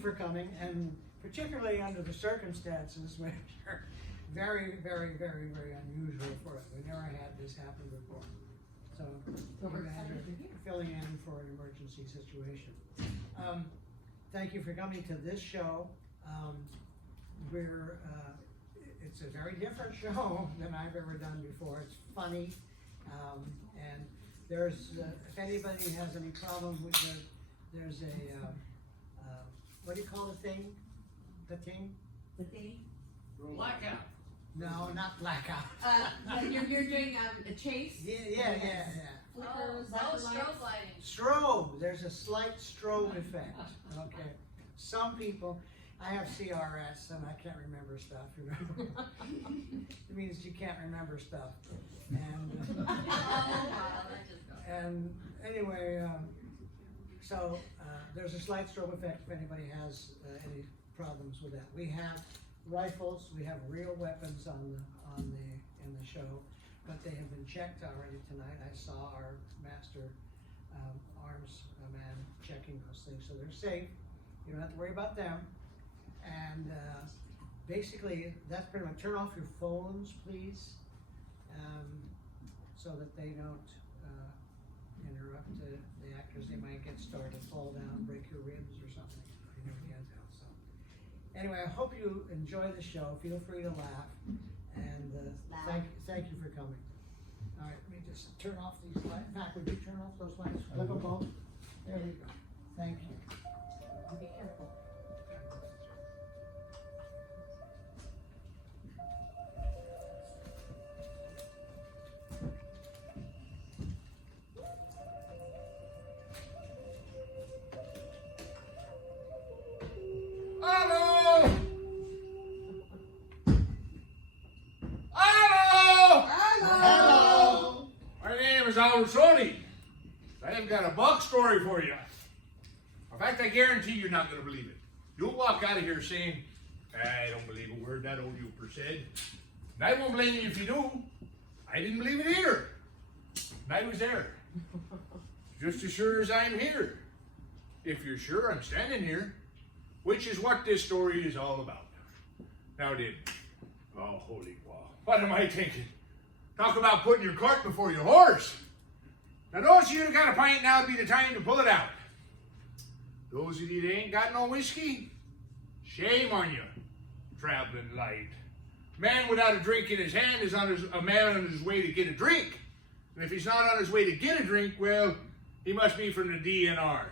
for coming, and particularly under the circumstances, which are very, very, very, very unusual for us. We never had this happen before. So we're filling in for an emergency situation. Thank you for coming to this show. It's a very different show than I've ever done before. It's funny, and there's, if anybody has any problem with there's a, what do you call the thing? The thing? The thing? Blackout. No, not blackout. You're doing a chase? Yeah. Flickers, strobe lighting. Strobe, there's a slight strobe effect, okay. Some people, I have CRS and I can't remember stuff, you know. It means you can't remember stuff. And anyway, so there's a slight strobe effect if anybody has any problems with that. We have rifles, we have real weapons in the show, but they have been checked already tonight. I saw our master arms man checking those things, so they're safe. You don't have to worry about them. And basically, that's pretty much. Turn off your phones, please, so that they don't interrupt the actors. They might get started, fall down, break your ribs or something. You never get that. So anyway, I hope you enjoy the show. Feel free to laugh, and thank you for coming. All right, let me just turn off these lights. In fact, would you turn off those lights? Flip them both. There we go. Thank you. Be careful. Hello! Hello! Hello! My name is Albert Sony. I have got a buck story for you. In fact, I guarantee you're not going to believe it. You'll walk out of here saying, I don't believe a word that old Youper said. And I won't blame you if you do. I didn't believe it either. And I was there. Just as sure as I'm here. If you're sure I'm standing here. Which is what this story is all about. Now then, oh holy wow, what am I thinking? Talk about putting your cart before your horse. Now those of you that got a pint, now would be the time to pull it out. Those of you that ain't got no whiskey, shame on you, traveling light. Man without a drink in his hand is a man on his way to get a drink. And if he's not on his way to get a drink, well, he must be from the DNR.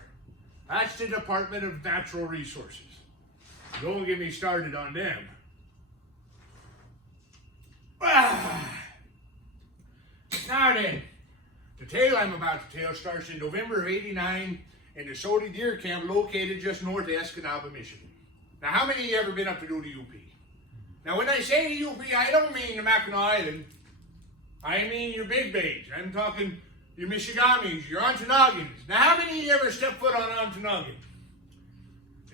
That's the Department of Natural Resources. Don't get me started on them. Now then, the tale I'm about to tell starts in November of '89 in the Sody Deer Camp located just north of Escanaba, Michigan. Now, how many of you ever been up to do the UP? Now, when I say the UP, I don't mean the Mackinac Island. I mean your big bays. I'm talking your Michigamis, your Ontonaggans. Now, how many of you ever stepped foot on Ontonaggin?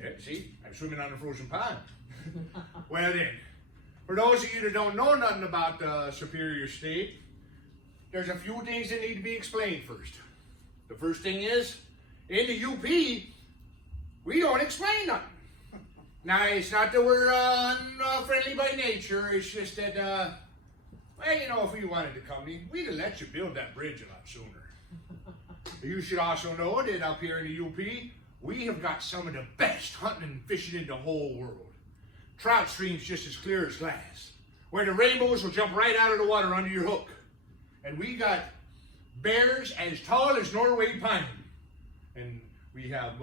Yeah, see, I'm swimming on a frozen pond. Well then, for those of you that don't know nothing about Superior State, there's a few things that need to be explained first. The first thing is, in the UP, we don't explain nothing. Now, it's not that we're unfriendly by nature, it's just that, well, you know, if we wanted to come, we'd have let you build that bridge a lot sooner. You should also know that up here in the UP, we have got some of the best hunting and fishing in the whole world. Trout streams just as clear as glass, where the rainbows will jump right out of the water under your hook. And we got bears as tall as Norway pine. And we have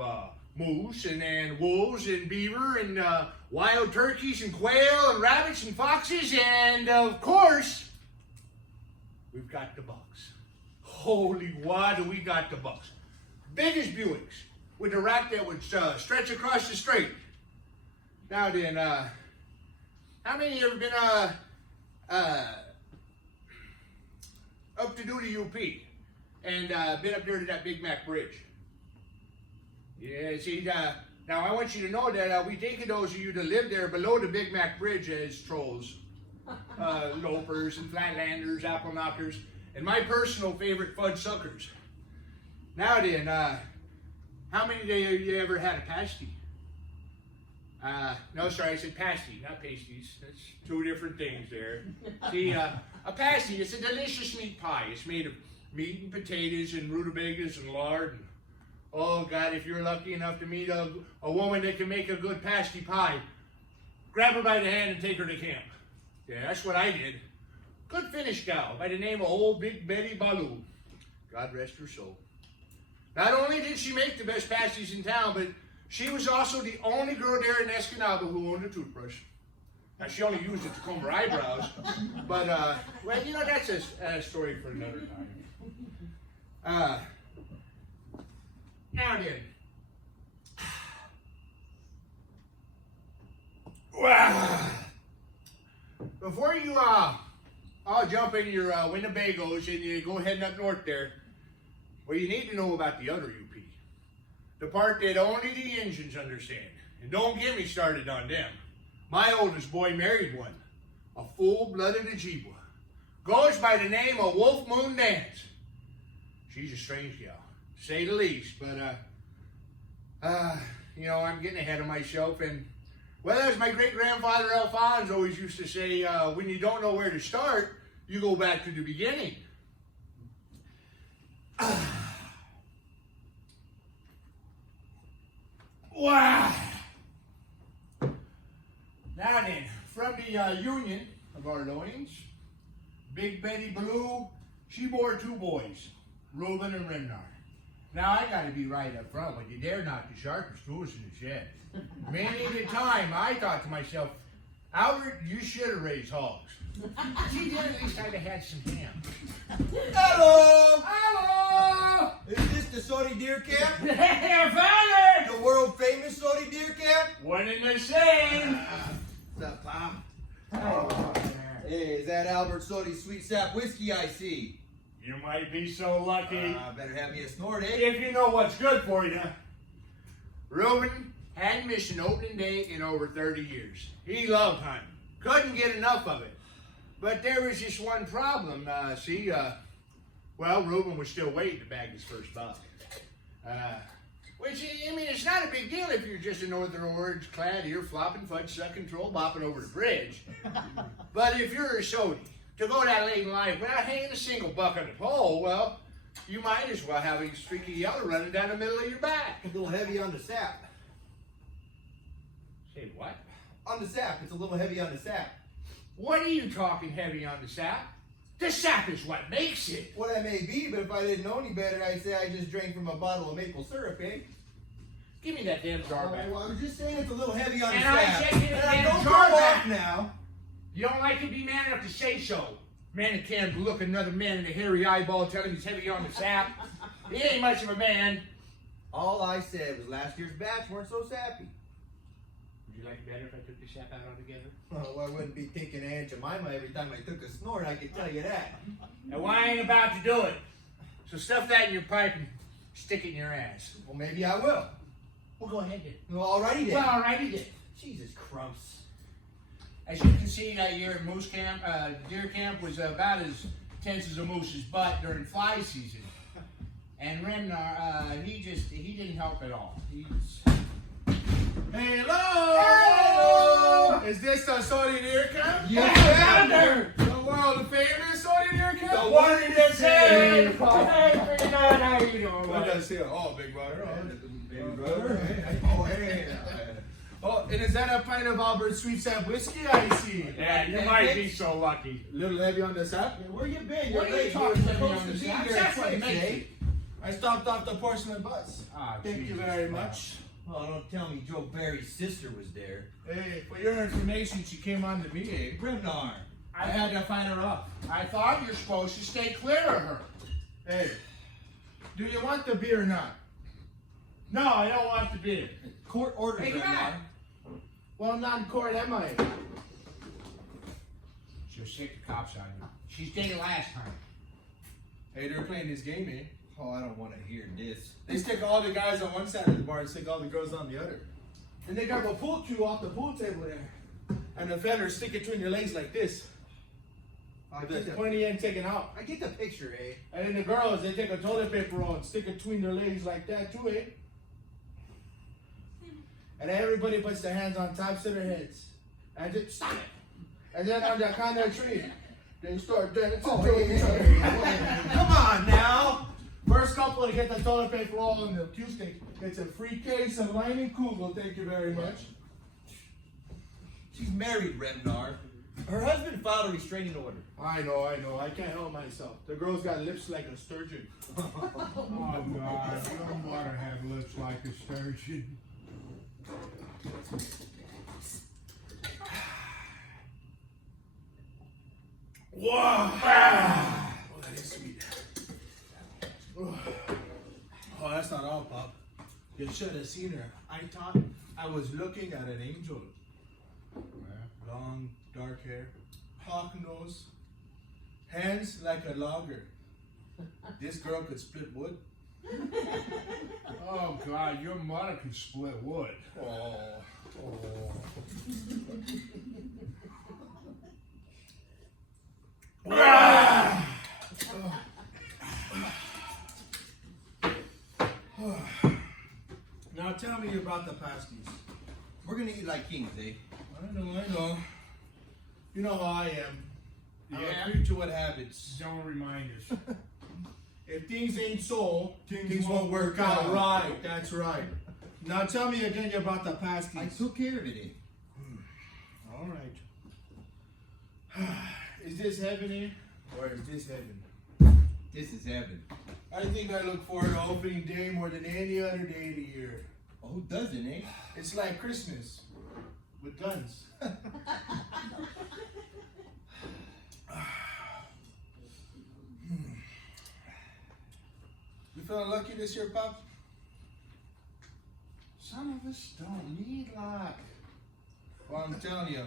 moose and wolves and beaver and wild turkeys and quail and rabbits and foxes. And of course, we've got the bucks. Holy why do we got the bucks? Big as Buicks, with a rack that would stretch across the strait. Now then, how many of you ever been up to do the UP and been up there to that Big Mac Bridge? Yeah, see, now I want you to know that we think of those of you that live there below the Big Mac Bridge as trolls, lopers and flatlanders, apple knockers, and my personal favorite, fudge suckers. Now then, how many of you ever had a pasty? No, sorry, I said pasty, not pasties. That's two different things there. See, a pasty is a delicious meat pie. It's made of meat and potatoes and rutabagas and lard. And, oh, God, if you're lucky enough to meet a woman that can make a good pasty pie, grab her by the hand and take her to camp. Yeah, that's what I did. Good Finnish gal by the name of Old Big Betty Baloo. God rest her soul. Not only did she make the best pasties in town, but she was also the only girl there in Escanaba who owned a toothbrush. Now, she only used it to comb her eyebrows, but, well, you know, that's a story for another time. Now then. Wow. Before you, all jump in your Winnebagos and you go heading up north there, well, you need to know about the other UP. The part that only the Indians understand. And don't get me started on them. My oldest boy married one, a full-blooded Ojibwa. Goes by the name of Wolf Moon Dance. She's a strange gal, to say the least. But, you know, I'm getting ahead of myself. And, well, as my great-grandfather Alphonse always used to say, when you don't know where to start, you go back to the beginning. Wow! Now then, from the union of our loins, Big Betty Blue, she bore two boys, Reuben and Remnar. Now I gotta be right up front with you, they're not the sharpest tools in the shed. Many a time I thought to myself, Albert, you should have raised hogs. See, then at least I'd have had some ham. Hello! Hello! Is this the Sody Deer Camp? Hey, I found it! The world famous Sody Deer Camp? One and the same. What's up, Pop? Oh, Hey, is that Albert Sody Sweet Sap Whiskey I see? you might be so lucky. Better have me a snort, eh? If you know what's good for you. Reuben hadn't missed an opening day in over 30 years. He loved hunting. Couldn't get enough of it. But there was just one problem. Well, Reuben was still waiting to bag his first buck. Which, I mean, it's not a big deal if you're just a northern orange-clad, ear-flopping, fudge-sucking troll bopping over the bridge. But if you're a sody, to go that late in life without hanging a single buck on the pole, well, you might as well have a streaky yellow running down the middle of your back. A little heavy on the sap. Say what? On the sap, it's a little heavy on the sap. What are you talking heavy on the sap? The sap is what makes it. What I may be, but if I didn't know any better, I'd say I just drank from a bottle of maple syrup, eh? Give me that damn jar back. Well, I was just saying it's a little heavy on the And I sap. said give me the And damn don't jar go back. off now. You don't like to be man enough to say so. Man that can't look another man in the hairy eyeball telling him he's heavy on the sap. He ain't much of a man. All I said was last year's batch weren't so sappy. Would you like it better if I took the sap out altogether? Oh, I wouldn't be thinking Aunt Jemima every time I took a snort, I can tell you that. Now, I ain't about to do it. So stuff that in your pipe and stick it in your ass. Well, maybe I will. Well, go ahead then. Well, alrighty then. Well, alrighty then. Jesus crumps. As you can see, that year at Moose Camp, Deer Camp was about as tense as a moose's butt during fly season. And Remnar, he didn't help at all. Hello! Is this the Sody Deer Camp? Yes, The world famous Sody Deer Camp? The one in the same. How you doing? What does here? Oh, big brother. Big brother. Oh, hey. Oh, and is that a pint of Albert Sweet Sap Whiskey I see? Yeah, you might be so lucky. A little heavy on the sap? Where you been? What You're are you late. talking You're about supposed on to this be app? here That's at what 6, makes eh? it. I stopped off the porcelain bus. Ah, Thank you Jesus. very much. Oh, don't tell me Joe Barry's sister was there. Hey, for your information, she came on to me, eh? Grimnar. I had to find her off. I thought you're supposed to stay clear of her. Hey, do you want the beer or not? No, I don't want the beer. Court orders, Hey, come Grimnar. on. Well, not in court, am I? She'll stick the cops on you. She's did it last time. Hey, they're playing this game, eh? Oh, I don't want to hear this. They stick all the guys on one side of the bar and stick all the girls on the other. And they grab a pool cue off the pool table there. And the fellas stick it between their legs like this. I With get the the, pointy end taken out. I get the picture, eh? And then the girls, they take a toilet paper roll and stick it between their legs like that too, eh? And everybody puts their hands on tops of their heads. And just stop it. And then on that kind of tree, they start dancing to each other. Come on now. First couple to get the toilet paper roll on the Tuesday gets a free case of Lining Kugel. Thank you very much. She's married, Remnar. Her husband filed a restraining order. I know. I can't help myself. The girl's got lips like a sturgeon. Oh God, your mother had lips like a sturgeon. Wow! Oh, that is sweet. Oh, that's not all, Pop. You should have seen her. I thought I was looking at an angel. Long, dark hair, hawk nose, hands like a logger. This girl could split wood. Oh God, your mother can split wood. Oh. Now tell me about the pasties. We're gonna eat like kings, eh? I know. You know how I am. I'm Yeah. a creature with habits. Don't remind us. If things ain't so, Things won't work out. Right, that's right. Now tell me again about the pasties. I took care of it, eh? All right. Is this heaven, eh? Or is this heaven? This is heaven. I think I look forward to opening day more than any other day of the year. Oh, who doesn't, eh? It's like Christmas with guns. You feeling lucky this year, Pop? Some of us don't need luck. Well, I'm telling you,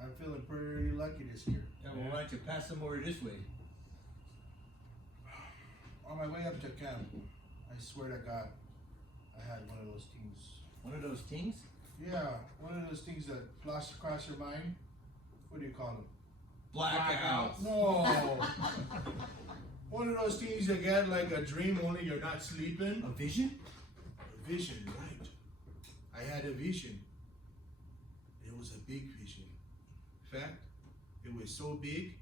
I'm feeling pretty lucky this year. Yeah, well, why don't you pass some over this way? On my way up to camp, I swear to God, I had one of those things. One of those things? Yeah, one of those things that flash across your mind. What do you call them? Blackout. No. One of those things you get like a dream, only you're not sleeping. A vision? A vision, right. I had a vision. It was a big vision. In fact, it was so big,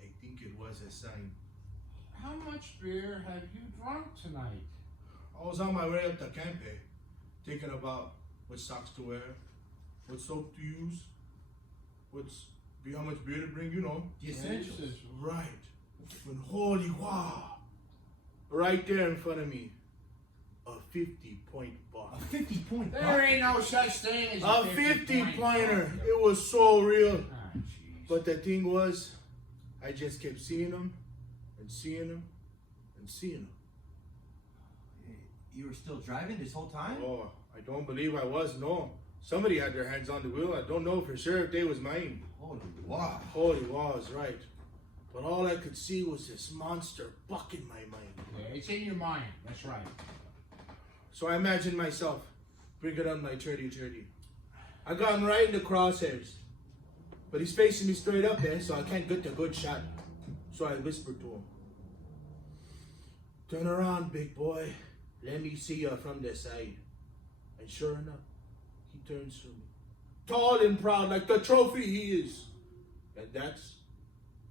I think it was a sign. How much beer have you drunk tonight? I was on my way up to camp, thinking about what socks to wear, what soap to use, how much beer to bring, you know. The essentials. Right. When holy wow, right there in front of me, a 50-point buck. A 50-point There ain't no such thing as A 50-pointer. It was so real. Ah, jeez. But the thing was, I just kept seeing them and seeing them and seeing them. You were still driving this whole time? Oh, I don't believe I was, no. Somebody had their hands on the wheel. I don't know for sure if they was mine. Holy wow. Holy wow is right. But all I could see was this monster buck in my mind. Yeah, it's in your mind. That's right. So I imagined myself bringing on my 30-30. I got him right in the crosshairs. But he's facing me straight up there, so I can't get the good shot. So I whispered to him, "Turn around, big boy. Let me see you from the side." And sure enough, he turns to me. Tall and proud, like the trophy he is. And that's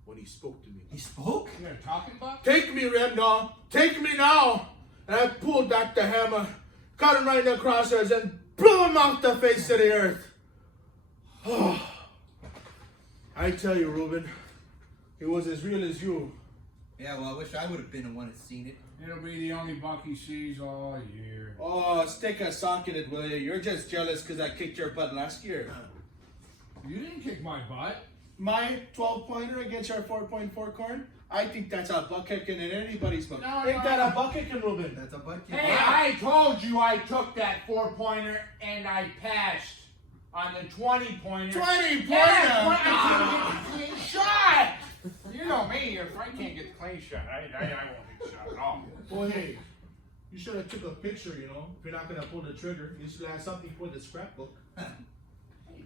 when he spoke to me. He spoke? You're talking about? "Take me, Remnar. Take me now." And I pulled back the hammer, got him right in the crosshairs, and blew him off the face of the earth. Oh, I tell you, Reuben, it was as real as you. Yeah, well, I wish I would have been the one that seen it. It'll be the only buck he sees all year. Oh, stick a sock in it, will you? You're just jealous because I kicked your butt last year. You didn't kick my butt. My 12-pointer against your 4.4 corn? I think that's a buck kicking in anybody's book. No, Ain't no. that a buck kicking, Reuben? That's a butt kick. Hey, I told you I took that 4-pointer and I passed on the 20-pointer. 20-pointer? Yeah, I couldn't get the clean shot. You know me, if I can't get the clean shot, I won't hit the shot at all. Well, hey, you should have took a picture, you know. If you're not going to pull the trigger, you should have something for the scrapbook. Hey,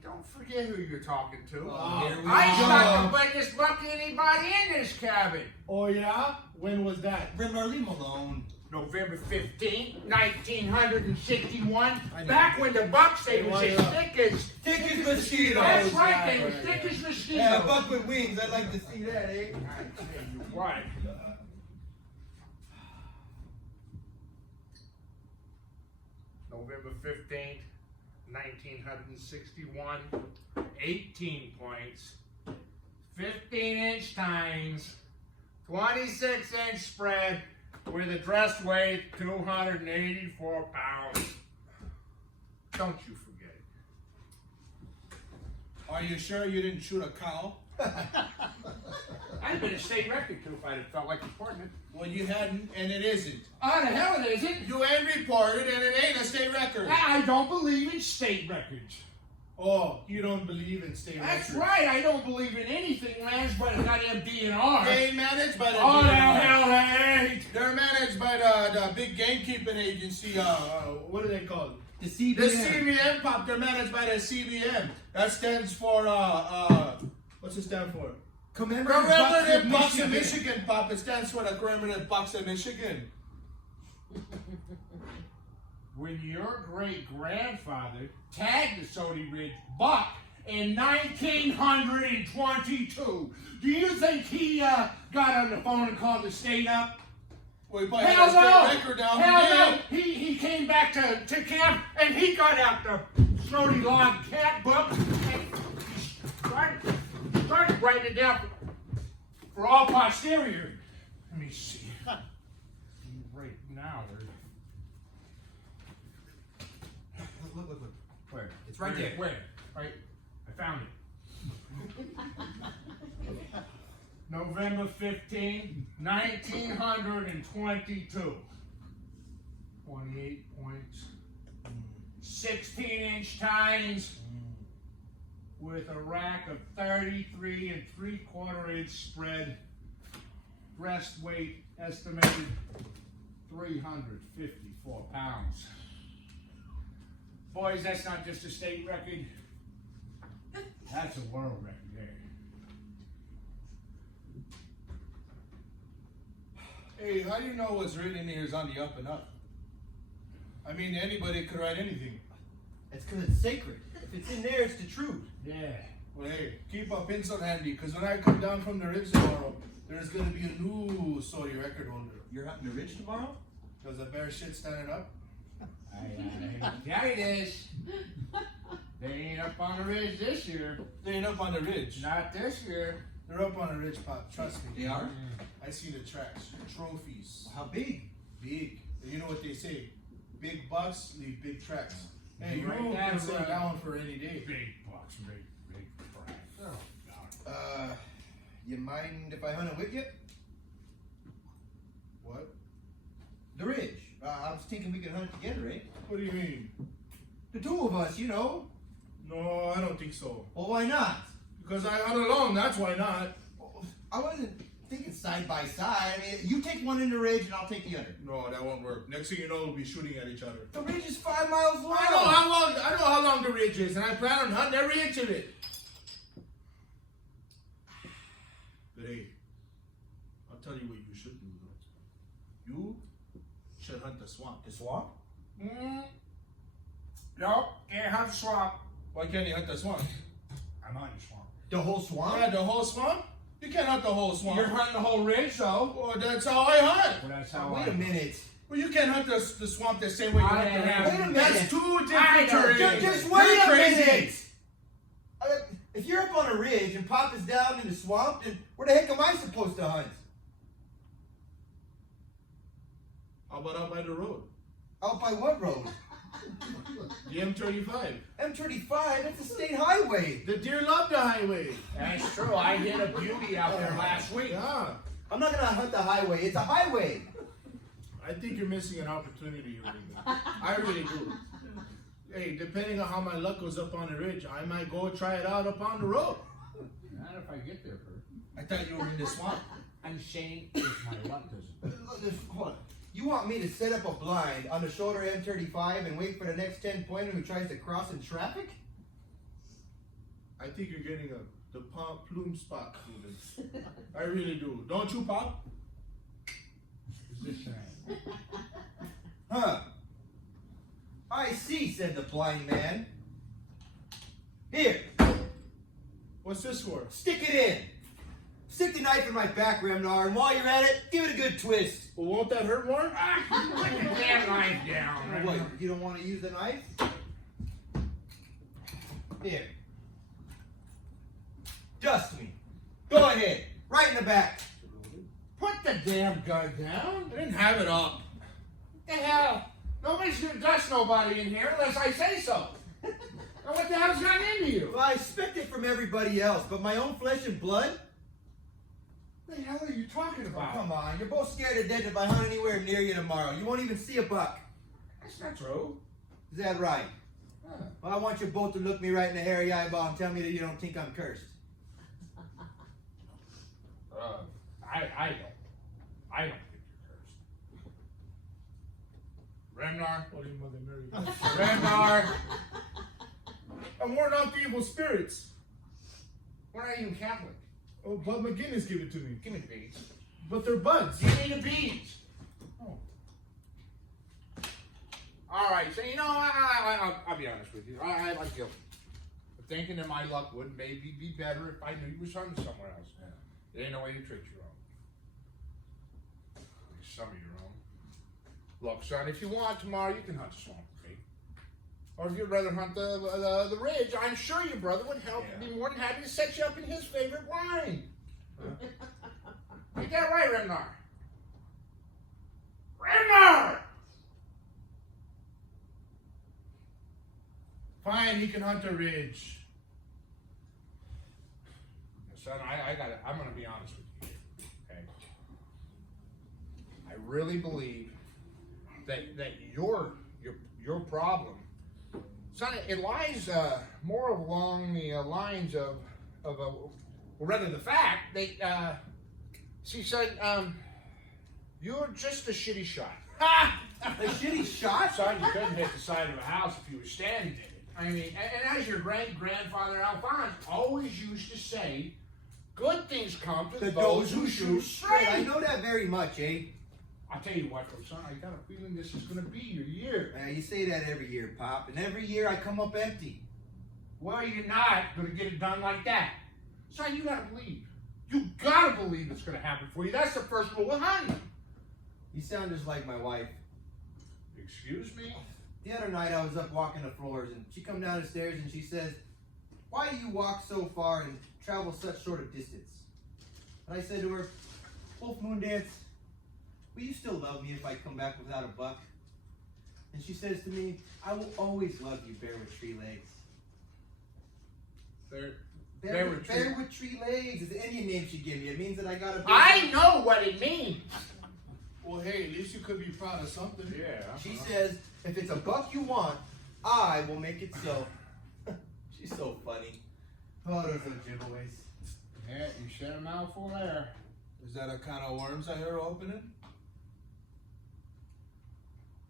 don't forget who you're talking to. Oh, here we I go. shot the biggest buck anybody in this cabin. Oh, yeah? When was that? Remember, leave him alone. November 15th, 1961. I know. Back when the bucks, they Hey, was why as not? thick as... Thick as mosquitoes. That's right, yeah, they were yeah, thick yeah. as mosquitoes. Yeah, buck with wings. I'd like to see that, eh? I tell you what. November 15th, 1961, 18 points, 15-inch tines, 26-inch spread with a dress weight 284 pounds. Don't you forget it. Are you sure you didn't shoot a cow? I'd been a state record too if I'd have felt like reporting it. Well, you hadn't, and it isn't. Oh, the hell it isn't. You ain't reported, and it ain't a state record. I don't believe in state records. Oh, you don't believe in state That's records? right, I don't believe in anything managed by the goddamn DNR. They ain't managed by the Oh, the DNR. hell they ain't. They're managed by the big gamekeeping agency. What are they called? The CBM. The CBM, Pop. They're managed by the CBM. That stands for what's it stand for? Commemorative Bucks of Michigan, Pop. It stands for the Commemorative Bucks of Michigan. When your great-grandfather tagged the Sody Ridge buck in 1922, do you think he got on the phone and called the state up? Well, he probably Hell had a no! state record down Hell there. no! He came back to camp and he got out the Sody Log Cat book and he started writing it down for all posterior. Let me see. Right now, Look. where? It's right there. Where? Right. I found it. November 15, 1922. 28 points. 16-inch tines with a rack of 33 3/4 inch spread. Breast weight estimated 354 pounds. Boys, that's not just a state record. That's a world record there. Hey, how do you know what's written here is on the up and up? I mean, anybody could write anything. It's because it's sacred. If it's in there, it's the truth. Yeah. Well, hey, keep a pencil handy, because when I come down from the ridge tomorrow, there's going to be a new Sody record holder. You're hunting the ridge tomorrow? Does the bear shit standing up? Yeah, it is. They ain't up on the ridge this year. They ain't up on the ridge. Not this year. They're up on the ridge, Pop. Trust me. They are? I see the tracks. Trophies. How big? Big. And you know what they say? Big bucks leave big tracks. Hey, you Right, don't that's sit right. down for any day. Big bucks, big crap. Oh, God. You mind if I hunt it with you? What? The ridge. I was thinking we could hunt it together, eh? What do you mean? The two of us, you know. No, I don't think so. Well, why not? Because I hunt alone, that's why not. I wasn't thinking side by side. I mean, you take one in the ridge and I'll take the other. No, that won't work. Next thing you know, we'll be shooting at each other. The ridge is 5 miles long. I know how long the ridge is, and I plan on hunting every inch of it. But hey, I'll tell you what you should do though. You should hunt the swamp. The swamp? Nope, can't hunt the swamp. Why can't you hunt the swamp? I'm hunting the swamp. The whole swamp? Yeah, the whole swamp? You can't hunt the whole swamp. You're hunting the whole ridge, though. Oh, that's how I hunt. Well, that's how Wait a minute. Well, you can't hunt the swamp the same way you I hunt the have- ridge. Wait a minute. That's two I different know. terrains. Just You're wait a crazy. minute. If you're up on a ridge and Pop is down in the swamp, then where the heck am I supposed to hunt? How about out by the road? Out by what road? The M35. M35, that's a state highway. The deer love the highway. That's true. I hit a beauty out there last week. Yeah. I'm not gonna hunt the highway, it's a highway. I think you're missing an opportunity, Ringo. I really do. Hey, depending on how my luck goes up on the ridge, I might go try it out up on the road. Not if I get there first. I thought you were in the swamp. I'm saying if my luck doesn't. Hold on. You want me to set up a blind on the shoulder M35 and wait for the next 10-pointer who tries to cross in traffic? I think you're getting the plume spot. I really do. Don't you, Pop? Is this right? Huh. I see, said the blind man. Here, What's this for? stick it in. Stick the knife in my back, Remnar, and while you're at it, give it a good twist. Well, won't that hurt more? Put the damn knife down. What, you don't want to use the knife? Here. Dust me. Go ahead. Right in the back. Put the damn gun down. I didn't have it up. What the hell? Nobody's gonna dust nobody in here unless I say so. Now what the hell's gotten into you? Well, I expect it from everybody else, but my own flesh and blood? What the hell are you talking Oh, about? come on. You're both scared to death if I hunt anywhere near you tomorrow. You won't even see a buck. That's not true. Is that right? Huh. Well, I want you both to look me right in the hairy eyeball and tell me that you don't think I'm cursed. I don't. I don't think you're cursed. Remnar. Holy Mother Mary. Remnar. I'm warning off the evil spirits. We're not even Catholic. Oh, Bob McGinnis gave it to me. Give me the beads. But they're buds. Give me the beads. Oh. All right. So you know, I'll be honest with you. I'm guilty. But thinking that my luck would maybe be better if I knew you was hunting somewhere else. There ain't no way to trick your own. At least some of your own. Look, son, if you want tomorrow, you can hunt the swamp with me. Or if you'd rather hunt the ridge, I'm sure your brother would help. Yeah. Be more than happy to set you up in his favorite wine. You got it right, Remnar. Remnar! Fine, he can hunt the ridge. Son, I'm gonna be honest with you. Okay. I really believe that your problem, son, it lies more along the lines of well, rather the fact that she said you're just a shitty shot. Ha! A shitty shot? Son, you couldn't hit the side of a house if you were standing in it. I mean, and as your great-grandfather Alphonse always used to say, good things come to those who shoot straight. I know that very much, eh? I'll tell you what, though, son, I got a feeling this is going to be your year. You say that every year, Pop, and every year I come up empty. Well, you're not going to get it done like that. Son, you got to believe. You got to believe it's going to happen for you. That's the first rule of hunting. You sound just like my wife. Excuse me? The other night I was up walking the floors, and she come down the stairs and she says, "Why do you walk so far and travel such short a distance?" And I said to her, "Wolf Moon Dance, will you still love me if I come back without a buck?" And she says to me, "I will always love you, Bear with Tree Legs." Bear with Tree Legs is the Indian name she gave me. It means that I got a big... I know what it means. Well, hey, at least you could be proud of something. Yeah. She says, if it's a buck you want, I will make it so. She's so funny. Oh, those little giveaways. Yeah, you said a mouthful there. Is that a kind of worms I hear opening?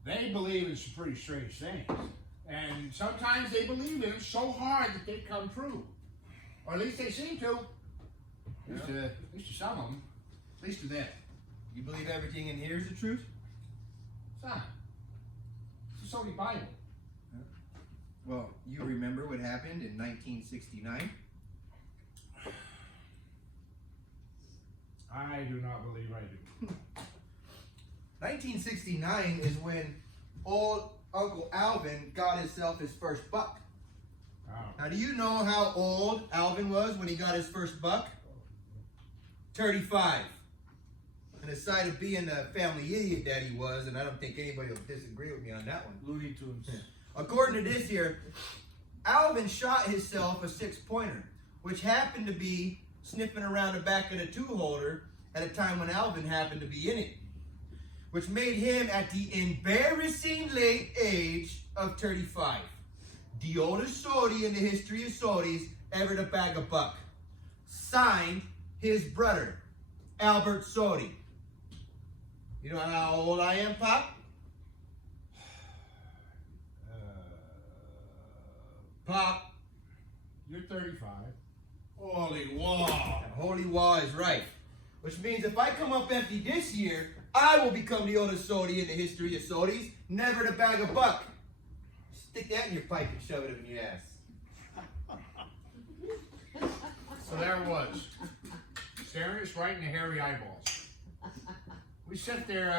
They believe in some pretty strange things. And sometimes they believe in them so hard that they come true. Or at least they seem to. At least to some of them. At least to them. You believe everything in here is the truth? Son, it's the Holy Bible. Well, you remember what happened in 1969? I do not believe I do. 1969 is when old Uncle Alvin got himself his first buck. Wow. Now, do you know how old Alvin was when he got his first buck? 35. And aside of being the family idiot that he was, and I don't think anybody will disagree with me on that one. Looney Tunes. According to this here, Alvin shot himself a 6-pointer, which happened to be sniffing around the back of the 2-holder at a time when Alvin happened to be in it, which made him at the embarrassing late age of 35. The oldest sody in the history of sodies ever to bag a buck. Signed, his brother, Albert Sodi. You know how old I am, Pop? Pop. You're 35. Holy wow. Holy Wah is right. Which means if I come up empty this year, I will become the oldest Sody in the history of Sodies, never to bag a buck. Stick that in your pipe and shove it up in your ass. So there it was, staring us right in the hairy eyeballs. We sat there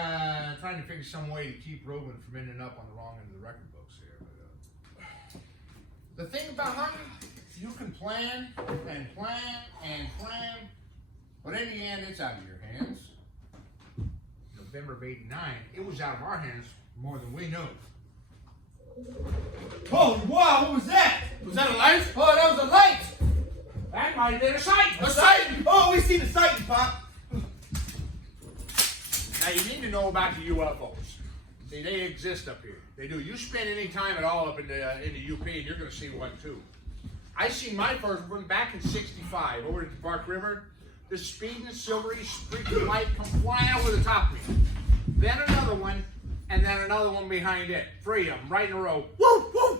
trying to figure some way to keep Ruben from ending up on the wrong end of the record books here. But, the thing about hunting, you can plan and plan and plan, but in the end, it's out of your hands. November of '89, it was out of our hands more than we knew. Oh, wow, what was that? Was that a light? Oh, that was a light! That might have been a sight. A sighting! Oh, we seen a sighting, Pop. Now you need to know about the UFOs. See, they exist up here. They do. You spend any time at all up in the UP, and you're going to see one too. I seen my first one back in '65 over at the Park River. This speeding, silvery, streaky light come flying over the top of me. Then another one, and then another one behind it. 3 of them right in a row. Woo, woo.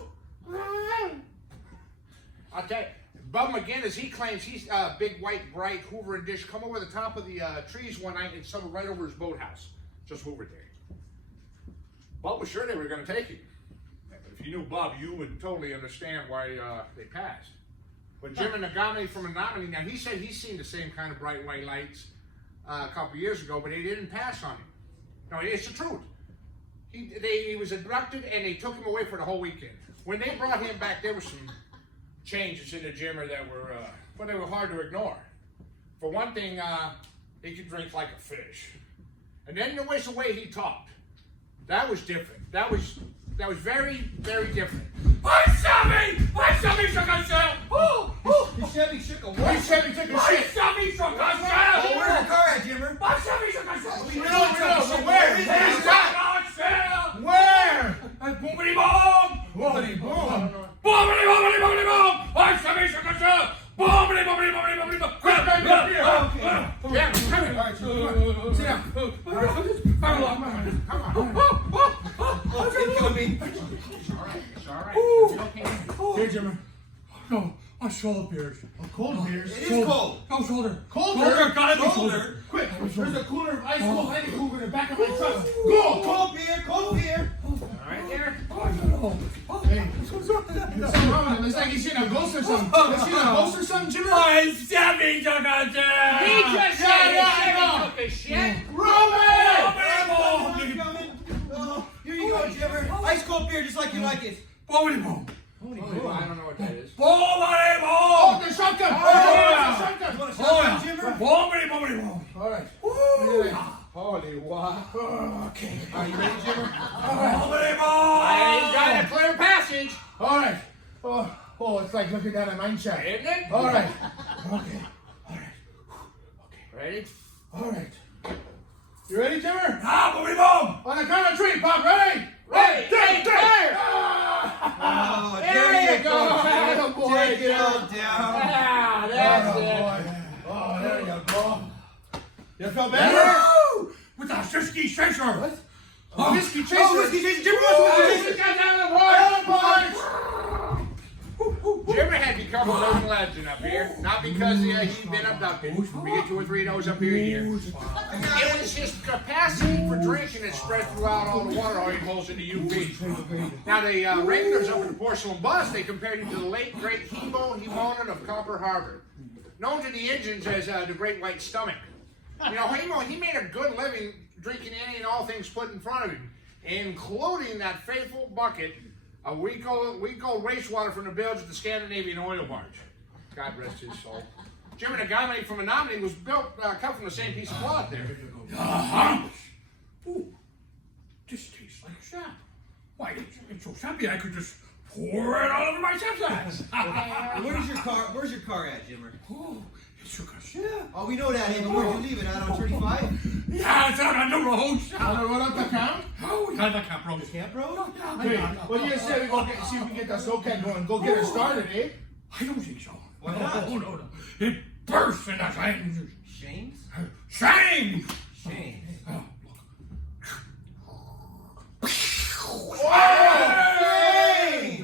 I'll tell you, Bub McGinnis, he claims he's a big, white, bright Hoover and dish come over the top of the trees one night and settled right over his boathouse. Just hoovered there. Bub was sure they were going to take him. But if you knew Bub, you would totally understand why they passed. But Jim Nagami from Menominee, now he said he's seen the same kind of bright white lights a couple years ago, but they didn't pass on him. No, it's the truth. He was abducted and they took him away for the whole weekend. When they brought him back, there were some changes in the Jimmer that were, they were hard to ignore. For one thing, he could drink like a fish. And then there was the way he talked. That was different. That was very, very different. My Chevy! My Chevy took a shit! Your Chevy shook a My what? Chevy took a My shit! Chevy shook a shit! Oh, where's your car at, Jimmer? My Chevy took a shit! We know, but where? Where's that? Where? Boomity boom! Boomity boom. Boomity boomity boomity boom! My Chevy took a shit! Boomity boomity boomity boomity boom! Come here! Yeah, come here! All right, sit down. Come on! It's coming. It's all right. Here, Jimmer. No, a shoulder beers. A cold beers. It is cold. No, shoulder. Colder. Gotta be Colder. Quick, there's a cooler of ice cold Henny Cougar in the back of my truck. Go! Go! Cold beer, cold beer. Right there? Hey, what's wrong with him? It's like he's seen a ghost or something. He's seen a ghost or something, Jimmer? He just said he took a shit! Robin! Coming. Oh, here you go, Jimmer. Ice cold beer, just like you like it. Boomity boom. I don't know what that is. Boomity boom. The shotgun. You want a shotgun, Jimmer? Boomity boomity boom. All right. Holy what? Okay. Are you ready, Jimmer? I ain't got a clear passage, All right. Oh, it's like looking down a mine shaft. isn't it? All right. Okay. All right. Ready? All right. You ready, Jimmer? Ah, boomity boom! On the count of 3, Pop. Ready? Ready, take, fire! Oh, There you go. Attaboy, Take it all down. Ah, that's it. Oh, there you go. You feel better? Woo! With a whiskey chaser. What? Oh, whiskey chaser. Oh, whiskey chaser. Jimmer wants Oh, whiskey he chaser. got down the point. Jimmer had become a living legend up here, not because he'd been abducted. We get 2 or 3 of those up here a year. It was his capacity for drinking that spread throughout all the water holes in the UP. Now the regulars up in the Porcelain Bus, they compared him to the late great Hebo Hemonin of Copper Harbor, known to the Indians as the Great White Stomach. You know, he made a good living drinking any and all things put in front of him, including that fateful bucket of week old wastewater from the bilge of the Scandinavian oil barge. God rest his soul. Jim Nagami from Menominee was cut from the same piece of cloth there. Ooh, this tastes like sap. Why, it's so sappy I could just pour it all over my sapsacks. Where's your car at, Jimmer? Oh, it took a shit. Oh, we know that, hey, but where'd you leave it? Out on 35? Yeah, it's out on the road. What up the count? Oh, yeah, the camp road. Camp Road? Hey, what do you say we go see if we get the SoCal going? Go get it started, eh? I don't think so. Why not? No. It burst in the flames. Shane's? Shame! Shane's. Oh, Hey!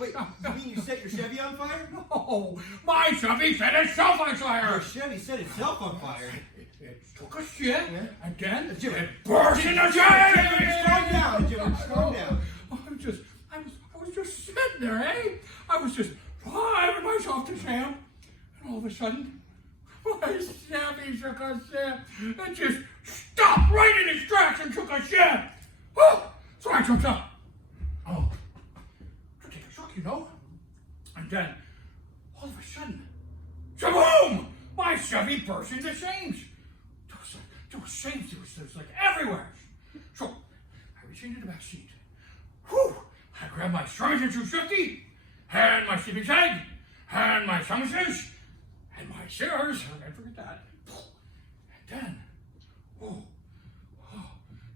Wait, you mean you set your Chevy on fire? no, my Chevy set itself on Your fire. Chevy set itself on fire. It took a a shit, Yeah. and then Jimmy. it burst in the Calm chain. down, Jimmy. Calm down. I was just sitting there, eh? I was just driving myself to Sam, and all of a sudden, my Chevy took a shit. It just stopped right in its tracks and took a shit. Oh, so I jumped up. Oh, to take a shock, you know. And then, all of a sudden, shaboom! My Chevy burst into flames. There was flames. There was like everywhere. So I reached into the back seat. Whew! I grabbed my Remington 250 and my sleeping bag and my sunglasses and my scissors. I forget that. And then,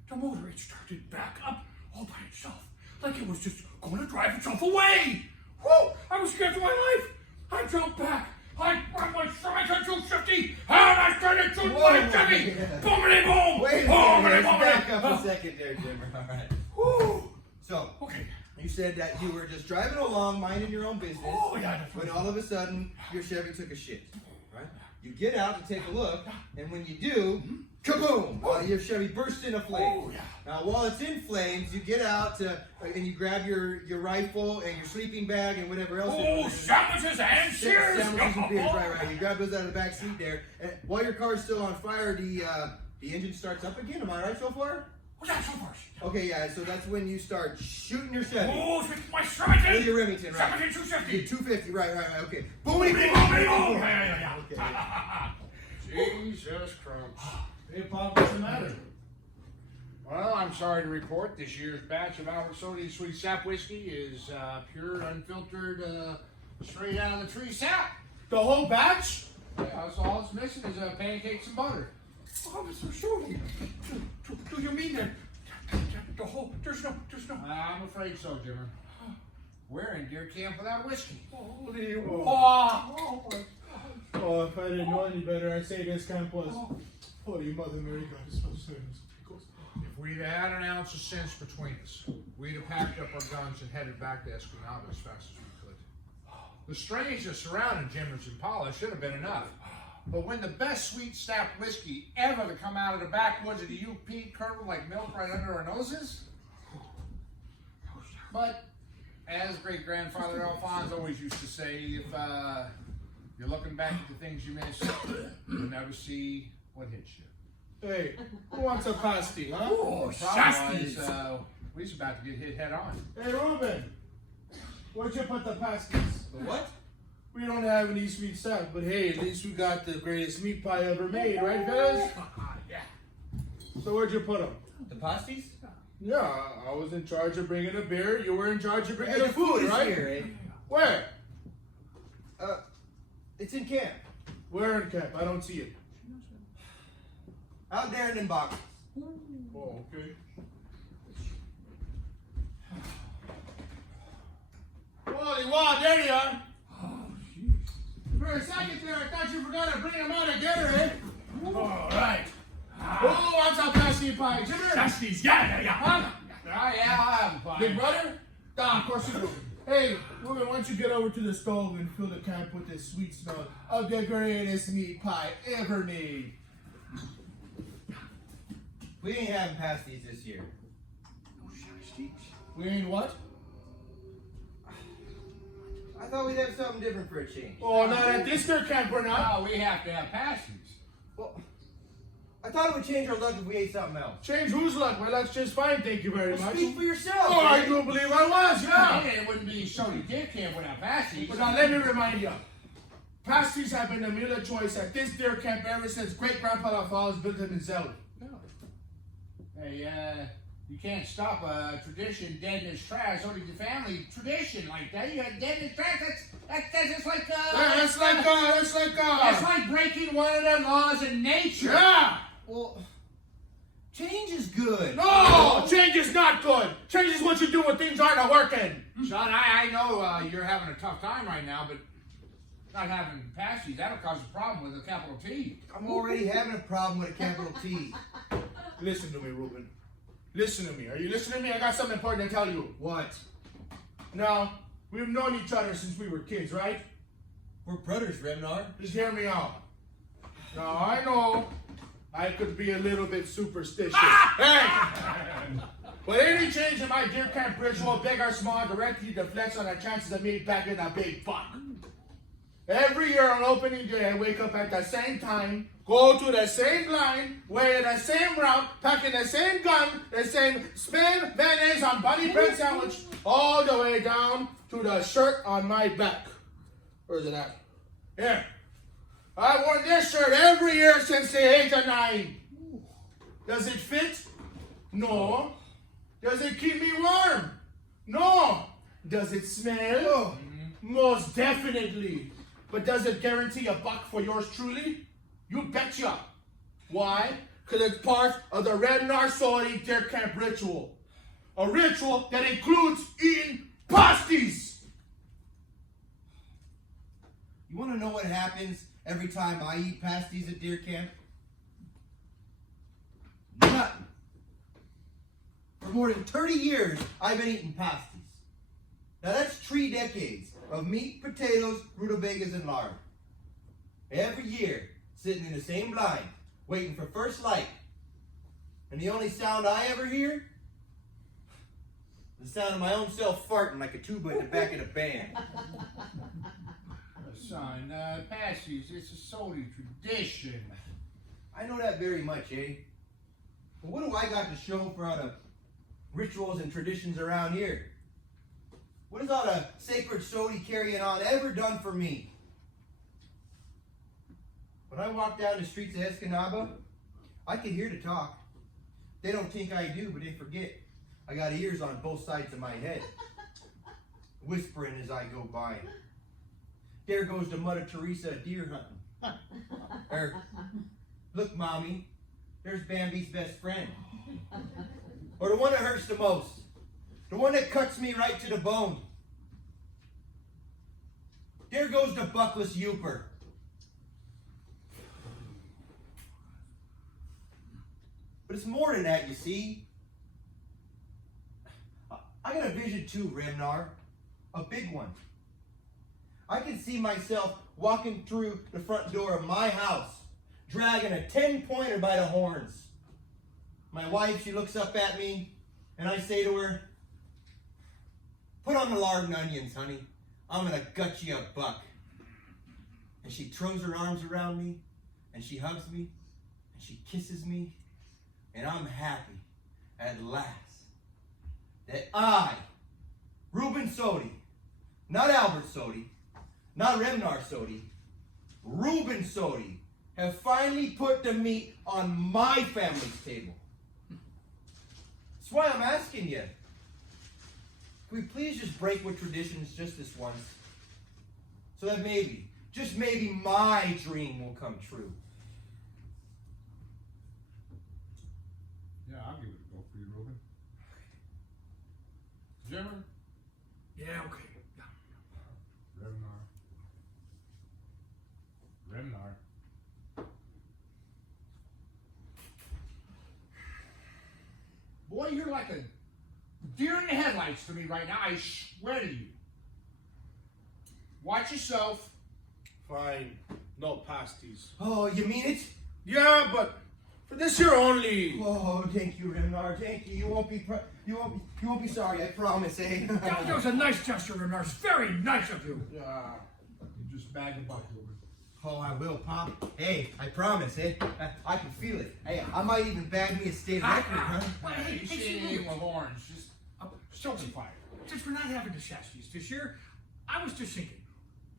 the motor, it started back up all by itself, like it was just going to drive itself away. Whew! I was scared for my life. I jumped back. I grabbed my Remington 250 and I started shooting my Chevy. Boomity boom! Wait a Boomity minute, let's back boomity. up a second there, Jimmer. All right. Whew! So, Okay. you said that you were just driving along, minding your own business, Oh, yeah, that's when right. all of a sudden your Chevy took a shit. Right? You get out to take a look, and when you do, kaboom! Your Chevy bursts into flames. Oh, yeah. Now, while it's in flames, you get out and you grab your rifle and your sleeping bag and whatever else. Oh, sandwiches and cheers! Sandwiches and beers, right. You grab those out of the back seat there. And while your car's still on fire, the engine starts up again. Am I right so far? What's that so far? Okay, yeah. So that's when you start shooting your Chevy. Oh, it's my Remington! With your Remington, right? Remington 250! Your 250, right. Okay. Boomity Boom! boom, boomity boom! Yeah. Okay. Jesus Christ. Hey, Pop, what's the matter? Well, I'm sorry to report this year's batch of Albert Sody Sweet Sap Whiskey is pure, unfiltered, straight out of the tree sap. The whole batch? Yeah, that's all it's missing is pancakes and butter. Oh, Mr. Shorty, do you mean that the whole, there's no, I'm afraid so, Jimmer. We're in deer camp without whiskey. Holy oh, Oh, if I didn't know any better, I'd say this camp was. Holy Mother Mary, God is so serious. If we'd had an ounce of sense between us, we'd have packed up our guns and headed back to Escanaba as fast as we could. The strangeness surrounding Jimmer's Impala should have been enough. But when the best sweet sap whiskey ever to come out of the backwoods of the UP curdled like milk right under our noses? But, as great-grandfather Alphonse always used to say, if you're looking back at the things you missed, you'll never see what hits you. Hey, who wants a pasty, huh? oh, The problem Shasties! was, we was about to get hit head on. Hey, Ruben, where'd you put the pasties? The what? We don't have any sweet stuff, but hey, at least we got the greatest meat pie ever made, right, fellas? Yeah. So where'd you put them? The pasties? Yeah, I was in charge of bringing the beer. You were in charge of bringing Hey, the food, is right? here, eh? Where? It's in camp. Where in camp? I don't see it. Out there and in boxes. Oh, okay. Holy wow, there you are. For a second there, I thought you forgot to bring them out of Gatorade. All right. Oh, what's up, pasty pie? Jimmy? Shasties, yeah. Huh? Yeah, I have fun. Big brother? Nah, of course you do. Hey, Ruben, why don't you get over to the stove and fill the camp with this sweet smell of the greatest meat pie ever made. We ain't having pasties this year. We ain't what? I thought we'd have something different for a change. Oh, not at this their camp, we're not. No, we have to have pasties. Well, I thought it would change our luck if we ate something else. Change whose luck? My luck's just fine, thank you very much. Speak for yourself. Oh, I man. do believe I was, yeah. It wouldn't be Sody Deer Camp without pasties. But now let me remind you, pasties have been the meal of choice at this deer camp ever since great grandpa Falls built them himself. Hey, you can't stop a tradition dead in its tracks. Only the family tradition like that. You got dead in its tracks. That's just like that's like breaking one of the laws of nature. Yeah. Well, change is good. No, change is not good. Change is what you do when things aren't working. Son, I know you're having a tough time right now, but not having pasties, that'll cause a problem with a capital T. I'm already having a problem with a capital T. Listen to me, Ruben. Listen to me. Are you listening to me? I got something important to tell you. What? Now, we've known each other since we were kids, right? We're brothers, Remnar. Just hear me out. Now, I know I could be a little bit superstitious. Hey! But any change in my deer camp ritual, big or small, directly deflects on the chances of me packing a big buck. Every year on opening day, I wake up at the same time, go to the same line, wear the same route, packing the same gun, the same spin, mayonnaise on bunny bread sandwich, all the way down to the shirt on my back. Where's it at? Here. I've worn this shirt every year since the age of 9. Does it fit? No. Does it keep me warm? No. Does it smell? Most definitely. But does it guarantee a buck for yours truly? You betcha. Why? Because it's part of the Remnar deer camp ritual. A ritual that includes eating pasties. You want to know what happens every time I eat pasties at deer camp? Nothing. For more than 30 years, I've been eating pasties. Now that's 3 decades of meat, potatoes, rutabagas, and lard. Every year, sitting in the same blind, waiting for first light. And the only sound I ever hear? The sound of my own self farting like a tuba in the back of the band. Son, pasties, it's a Saudi tradition. I know that very much, eh? But what do I got to show for all the rituals and traditions around here? What has all the sacred Saudi carrying on ever done for me? When I walk down the streets of Escanaba, I can hear the talk. They don't think I do, but they forget. I got ears on both sides of my head, whispering as I go by. There goes the Mother Teresa deer hunting. Or, look, Mommy, there's Bambi's best friend. Or the one that hurts the most. The one that cuts me right to the bone. There goes the buckless youper. But it's more than that, you see. I got a vision too, Remnar. A big one. I can see myself walking through the front door of my house, dragging a 10-pointer by the horns. My wife, she looks up at me, and I say to her, "Put on the lard and onions, honey. I'm gonna gut you a buck." And she throws her arms around me, and she hugs me, and she kisses me, and I'm happy at last that I, Reuben Sodi, not Albert Sodi, not Remnar Sodi, Reuben Sodi, have finally put the meat on my family's table. That's why I'm asking you. Can we please just break with traditions just this once? So that maybe, just maybe, my dream will come true. Yeah, I'll give it a go for you, Reuben. Jimmer? Yeah, okay. Remnar. Boy, you're like a deer in the headlights to me right now. I swear to you. Watch yourself. Fine. No pasties. Oh, you mean it? Yeah, but for this year only. Oh, thank you, Remnar. Thank you. You won't be sorry. I promise, eh? That was a nice gesture, Remnar. It's very nice of you. Yeah. You just bag a buck, Reuben. Oh, I will, Pop. Hey, I promise, eh? I can feel it. Hey, I might even bag me a state record, huh? Hey, You hey, see hey, anything with horns, just so since we're not having the chassis this year, I was just thinking,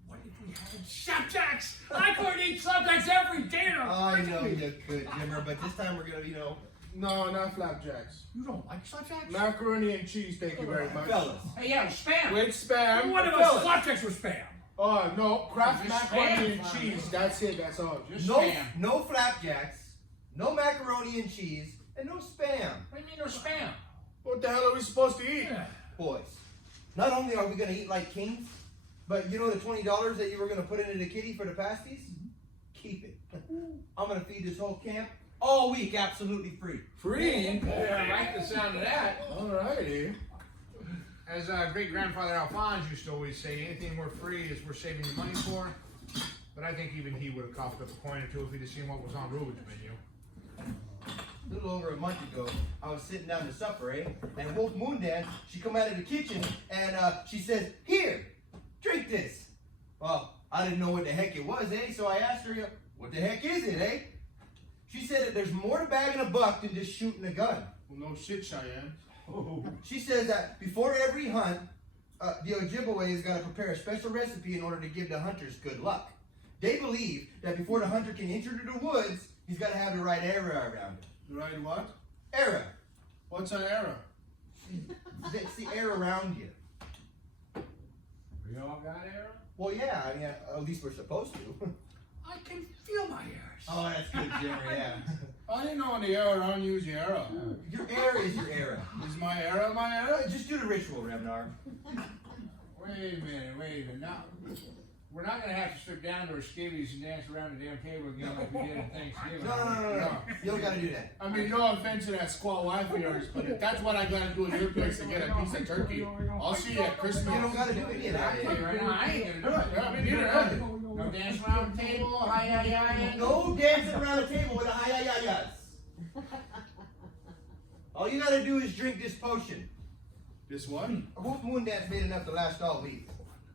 what if we had slapjacks? I could eat slapjacks every day. I know you could, Jimmer, but this time we're gonna, No, not flapjacks. You don't like slapjacks? Macaroni and cheese, thank you very much. fellas. Hey, yeah, spam. With spam. What about slapjacks with spam? Oh, no, Kraft Just macaroni spam, and fine. cheese. That's it, that's all. Just No, spam. no flapjacks, no macaroni and cheese, and no spam. What do you mean no spam? What the hell are we supposed to eat? Yeah. Boys, not only are we gonna eat like kings, but you know the $20 that you were gonna put into the kitty for the pasties? Keep it. I'm gonna feed this whole camp all week absolutely free. Free? Yeah, I like the sound of that. Alrighty. As great-grandfather Alphonse used to always say, anything we're free is we're saving money for. But I think even he would have coughed up a coin or two if he'd have seen what was on Reuben's menu. a little over a month ago, I was sitting down to supper, eh? And Wolf Moondance, she come out of the kitchen and she says, "Here, drink this." Well, I didn't know what the heck it was, eh? So I asked her, "What the heck is it, eh?" She said that there's more to bagging a buck than just shooting a gun. Well, no shit, Cheyenne. She says that before every hunt, the Ojibwe has got to prepare a special recipe in order to give the hunters good luck. They believe that before the hunter can enter the woods, he's got to have the right arrow around him. The right what? Arrow. What's an arrow? It's the air around you. We all got arrow? Well, yeah, I mean, at least we're supposed to. I can feel my ears. Oh, that's good, Jerry, yeah. I didn't know on the arrow, I don't use the arrow. Your air is your arrow. Is my arrow my arrow? Just do the ritual, Revnar. Wait a minute. Now, we're not going to have to strip down to our skivvies and dance around the damn table again like we did at Thanksgiving. No. You don't got to do that. I mean, no offense to that squaw wife of yours, but if that's what I got to do at your place to get a piece of turkey, I'll see you at Christmas. You don't got to do any of that. Right now, I ain't going to do it. I mean, neither. No dance around the table, hi. No dancing around the table with a hi-yi-yi-yis. All you got to do is drink this potion. This one? Wolf Moondance made enough to last all week.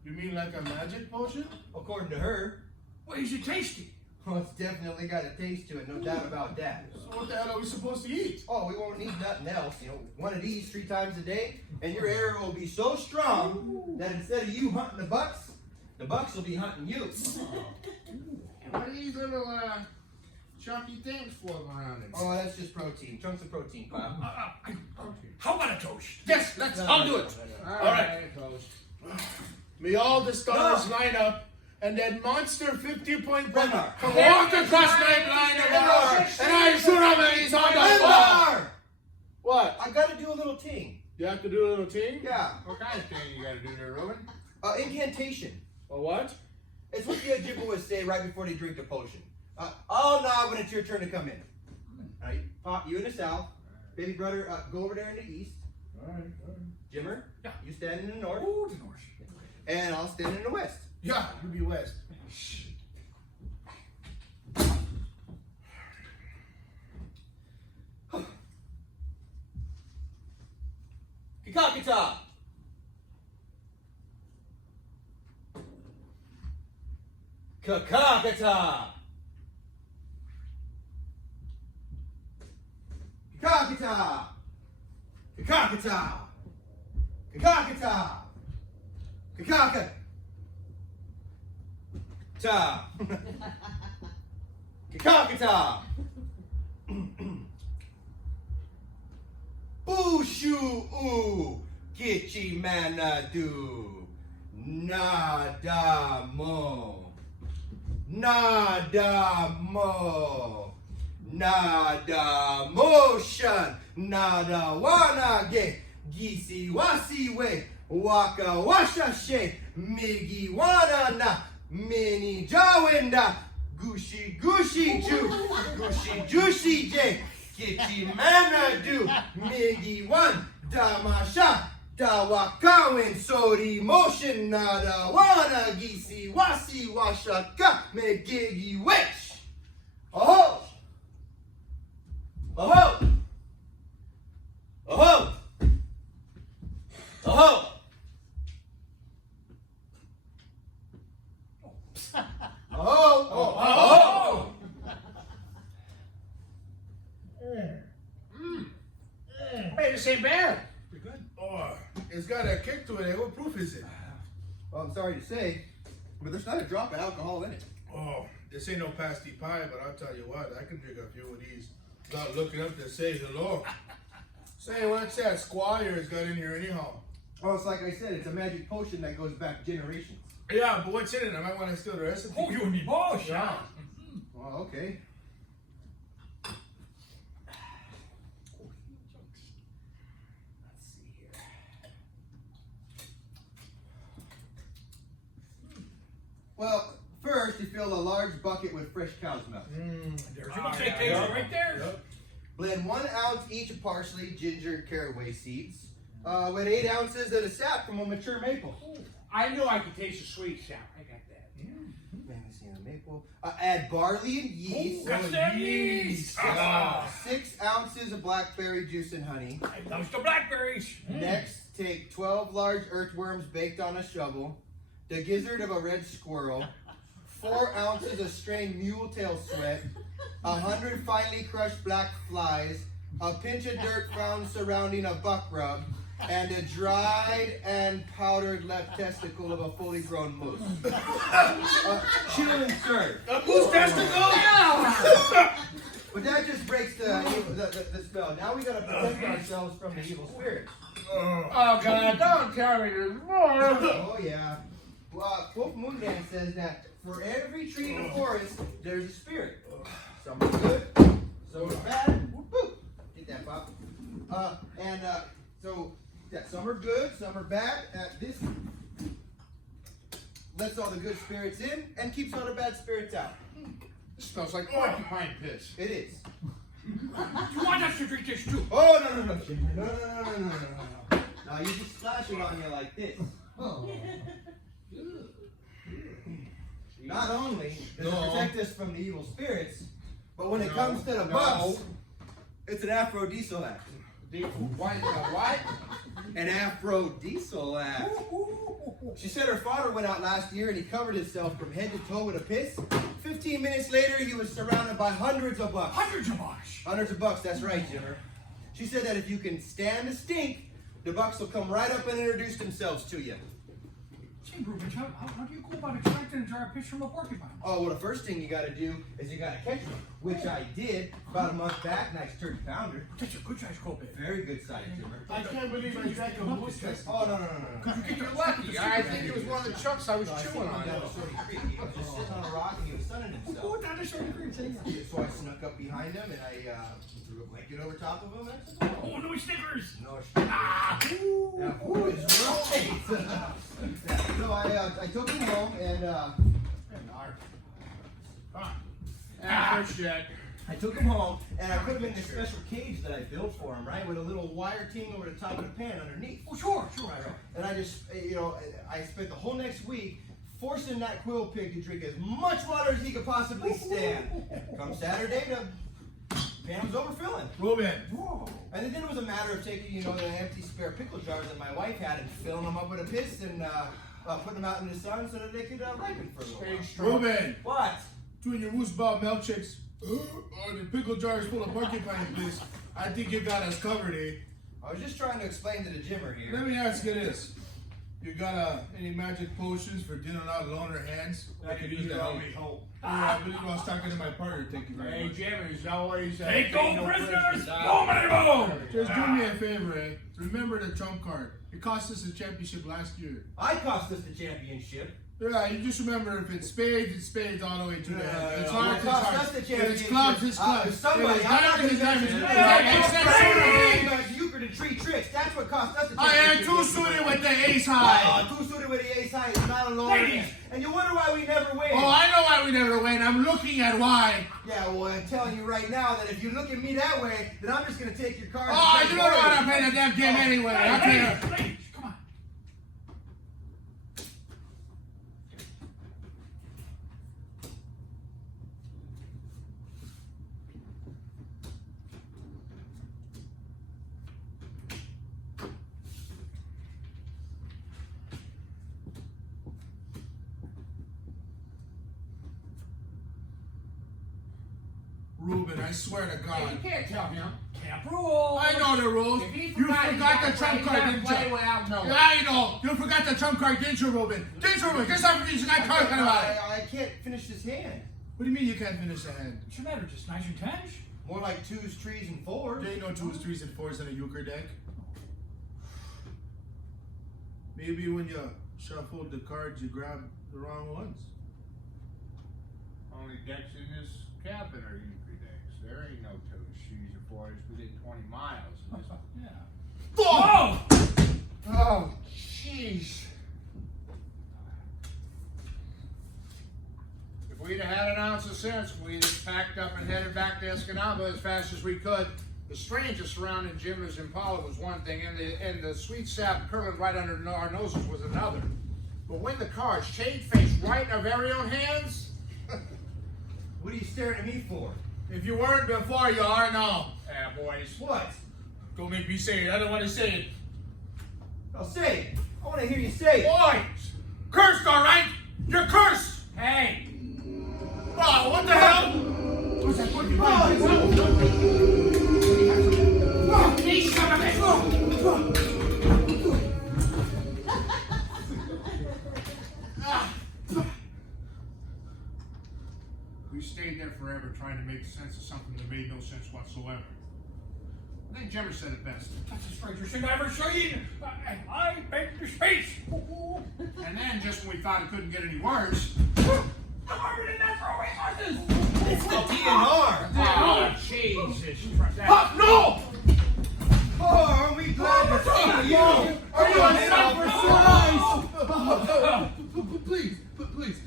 You mean like a magic potion? According to her. Well, is it tasty? Oh, it's definitely got a taste to it, no doubt about that. So what the hell are we supposed to eat? Oh, we won't need nothing else. You know, one of these 3 times a day, and your arrow will be so strong that instead of you hunting the bucks will be hunting you. And what are these little chunky things floating around in? Oh, that's just protein. Chunks of protein, Bob. How about a toast? Yes, I'll do it. All right. May all the stars line up, and that monster 50-point gun Revnar. can walk across that line of ours, and I shoot him, and he's on the ball. Revnar! What? I gotta do a little ting. You have to do a little thing? Yeah. What kind of thing you got to do there, Robin? Incantation. A what? It's what the Ojibwe say right before they drink the potion. I'll nod when it's your turn to come in. Alright, Pop, you in the south. Baby brother, go over there in the east. All right. Jimmer, Yeah. you stand in the north. Oh, the north. And I'll stand in the west. Yeah, you be west. Kikakita! Kakakata! Kakakita! Kakakita! Kakakita! Kakaka! Ta! Kakakita! Bushu u Kichi Manadu Nadamo Nadamo Nada motion Nada wanage Gisi wasi we Waka washa she Migi wana na Mini jawenda Gushi gushi ju Gushi jushi je Kichi Manadu Migi one Damasha Dawakawin Sori motion Nada wana Gisi wasi washaka Megigi wish Oh! Oh! Oh! Oh! Oh! Hey, this ain't bad. Pretty good. Oh, it's got a kick to it. What proof is it? Well, I'm sorry to say, but there's not a drop of alcohol in it. Oh, this ain't no pasty pie, but I'll tell you what, I can drink a few of these without looking up to say hello. Say, what's that squire got in here anyhow? Oh, it's like I said, it's a magic potion that goes back generations. Yeah, but what's in it? I might want to steal the recipe. Oh, you and me both. Yeah. Oh, okay. Let's see here. Well, first you fill a large bucket with fresh cow's milk. There's your expectation right there. Yep. Blend 1 ounce each of parsley, ginger, and caraway seeds with 8 ounces of the sap from a mature maple. I know I can taste the sweet sap. I got that. magnesia and maple. Add barley and yeast. Got that yeast. 6 ounces of blackberry juice and honey. I love the blackberries. Next, take 12 large earthworms baked on a shovel, the gizzard of a red squirrel, 4 ounces of strained mule tail sweat, 100 finely crushed black flies, a pinch of dirt found surrounding a buck rub, and a dried and powdered left testicle of a fully grown moose. Chew and serve. A moose testicle? But that just breaks the spell. Now we gotta protect ourselves from the evil spirits. Oh God, don't tell me this more. Oh yeah. Quote Moondance says that for every tree in the forest, there's a spirit. Some are good, some are bad. Woo! Get that, Pop. So yeah, some are good, some are bad. This lets all the good spirits in and keeps all the bad spirits out. This smells like porcupine piss. It is. You want us to drink this too? Oh no. Now you just splash it on you like this. Not only does it protect us from the evil spirits, but when it comes to the bugs, it's an aphrodisiac. What? An aphrodisiac. She said her father went out last year and he covered himself from head to toe with a piss. 15 minutes later, he was surrounded by hundreds of bucks. Hundreds of bucks. Hundreds of bucks, that's right, Jimmer. She said that if you can stand the stink, the bucks will come right up and introduce themselves to you. Say, Rubens, how do you go about extracting a jar of piss from a porcupine? Oh, well, the first thing you gotta do is you gotta catch one, which I did about a month back. Nice turkey pounder. That's a good sized cold bit. Very good size, Jimmer. I can't believe I drank a moose testicle. Oh, no. You're lucky. I think it was one of the chunks I was chewing on. Down to Sody Creek. He was just sitting on a rock and he was sunning himself. Go down to Sody Creek. So I snuck up behind him and I threw a blanket over top of him and I said, Oh, no Snickers. no shit. Yeah, who is right? So I took him home and I took him home and I put him in this special cage that I built for him, right? With a little wire team over the top of the pan underneath. Oh, sure. And I just, I spent the whole next week forcing that quill pig to drink as much water as he could possibly stand. Come Saturday, the pan was overfilling. Ruben. And then it was a matter of taking, the empty spare pickle jars that my wife had and filling them up with a piss and putting them out in the sun so that they could ripen for a little while. Ruben. What? Doing your woosball milkshakes or the pickle jars full of porcupine piss. I think you got us covered, eh? I was just trying to explain to the Jimmer here. Let me ask you this. You got any magic potions for dealing out loner hands? I could use that. I believe I was talking to my partner. Thank you very Hey, much. Jimmy's always Take those prisoners. Boom. Just do me a favor, eh? Remember the trump card. It cost us the championship last year. I cost us the championship. Yeah, you just remember if it's spades all the way to the end. It's hearts, it's Cost us hearts. the If it's championship. clubs, it's clubs. Somebody, If it's I'm not diamonds, it's diamonds. going to That makes sense. euchre to tree tricks. That's what cost us the I am championship. too suited with the ace high. Too suited with the ace high is not alone. Ladies. And you wonder why we never win. Oh, I know why we never win. I'm looking at why. Yeah, well, I'm telling you right now that if you look at me that way, then I'm just going to take your cards. Oh, and you play don't know how to forward. play the damn game anyway. I can't. Ladies, come on. Ruben, I swear to Hey, God. you can't tell him. Camp rule. I know the rules. If he You forgot forgot the trump card, didn't play you? without knowing. I know. You forgot the trump card, didn't you, Ruben? Didn't you, Ruben? Get something you got talking about it. I can't finish this hand. What do you mean you can't finish the hand? What's the matter? Just nice and tense? More like twos, trees, and fours. There ain't no 2s, 3s, and 4s in a euchre deck. Maybe when you shuffled the cards, you grabbed the wrong ones. Only decks in this cabin are euchre decks. There ain't no 2s, 3s, or 4s within 20 miles. of this. Yeah. Oh! Oh, jeez. If we'd have had an ounce of sense, we'd have packed up and headed back to Escanaba as fast as we could. The stranger surrounding Jim's Impala was one thing, and the sweet sap curling right under our noses was another. But when the car's shamefaced right in our very own hands, What are you staring at me for? If you weren't before, you are now. boys. What? Don't make me say it. I don't want to say it. I'll say it. I want to hear you say it. Boys! Cursed, all right? You're cursed! Hey! Oh, what the hell? What's that? What you son of a... We stayed there forever trying to make sense of something that made no sense whatsoever. I think Jemmer said it best. That's the strangest thing I've ever seen! And I beg your space! And then, just when we thought it couldn't get any worse, Department of Natural Resources! It's the DNR. oh, Jesus Christ. Pop, no! Oh, are we glad to see you? Are you Please,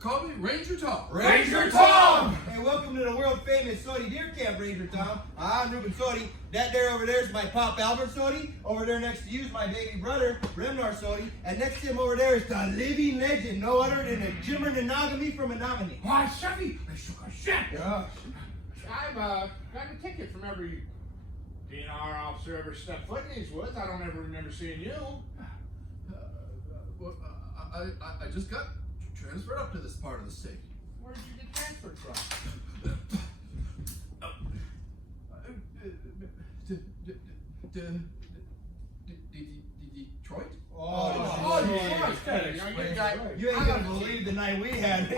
call me Ranger Tom. Ranger Tom! Hey, welcome to the world famous Sody Deer Camp, Ranger Tom. I'm Ruben Sody. That there over there is my pop Albert Sody. Over there next to you is my baby brother, Remnar Sody. And next to him over there is the living legend, no other than the Jimmer Nanagami from Menominee. Why, Chevy, I shook a shit! Yeah. I've got a ticket from every DNR officer ever stepped foot in these woods. I don't ever remember seeing you. Well, I just got transferred up to this part of the state. Where'd you get transferred from? Detroit? You ain't gonna believe the night we had.